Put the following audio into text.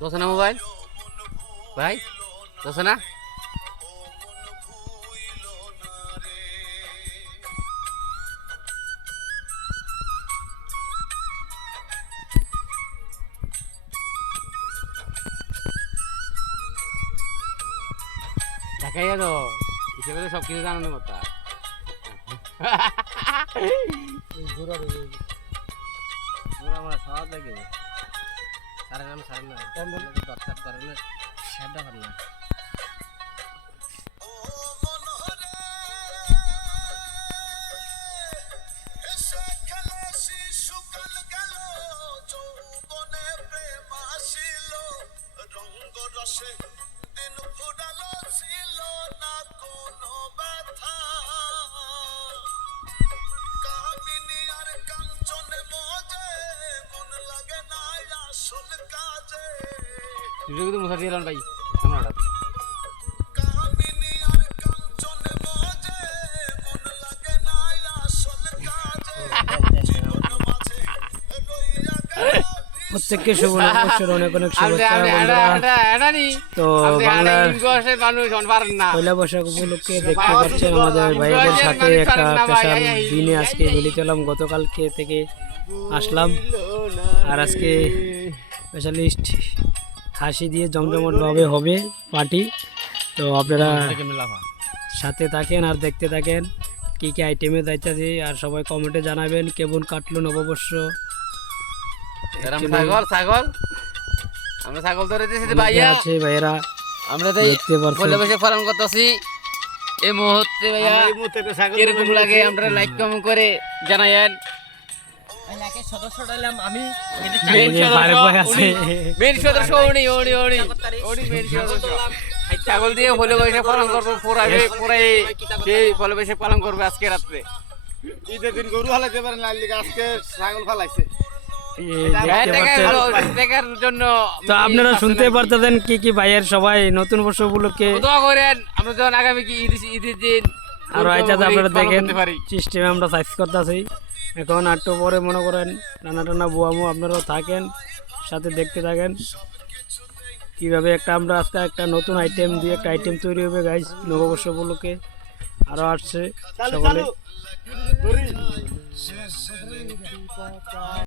দোষ না মোবাইল ভাই, দোষ না। দেখাই তো হিসেবে তো সব কিছু জানানোর কথা। আমার সব লাগে সারা নাম সারা না দরকার করে না সেটা ভালো না। কিন্তু মশা দিয়ে ভাই আমরা প্রত্যেককে শুভ নববর্ষের অনেক অনেক শুভেচ্ছা বন্ধুরা। তো বাংলার পয়লা বৈশাখ উপলক্ষে দেখতে পাচ্ছেন আমাদের ভাইদের সাথে একটা স্পেশাল দিনে আজকে মিলিত হলাম। গতকালকে থেকে আসলাম আর আজকে স্পেশালিস্ট হাসি দিয়ে জমজমাটভাবে হবে পার্টি। তো আপনারা সাথে থাকেন আর দেখতে থাকেন কী কী আইটেমে যাইতেছে, আর সবাই কমেন্টে জানাবেন কেমন কাটলো নববর্ষ। আমরা ছাগল ধরে দিয়েছি ভাইয়া আছে ভাইয়েরা, আমরা তো দেখতে পাচ্ছেন বলে বসে পালন করতেছি এই মুহূর্তে। ভাইয়া কিরকম লাগে আমরা লাইক কমেন্ট করে জানায়েন। ছাগল দিয়ে বলে বসে পালন করবো পুরাই সেই বলে বসে পালন করবো আজকে রাত্রে। ঈদের দিন গরু হালাইতে পারেন না, আজকে ছাগল ফালাইছে। তো আপনারা শুনতে পারতেছেন কি কি ভাইয়ের সবাই নতুন বর্ষ উপলক্ষে দোয়া করেন আমরা যখন আগামী কি ঈদের দিন আরো আইটাতে আপনারা দেখেন সিস্টেমে আমরা সাইজ করতেছি। এখন আটটু পরে মনে করেন রান্না টান্না বোয়ামো, আপনারাও থাকেন সাথে দেখতে থাকেন কিভাবে একটা আমরা আজকে একটা নতুন আইটেম দিয়ে একটা আইটেম তৈরি হবে গাইজ নববর্ষ উপলক্ষে। আরও আসছে সকলে।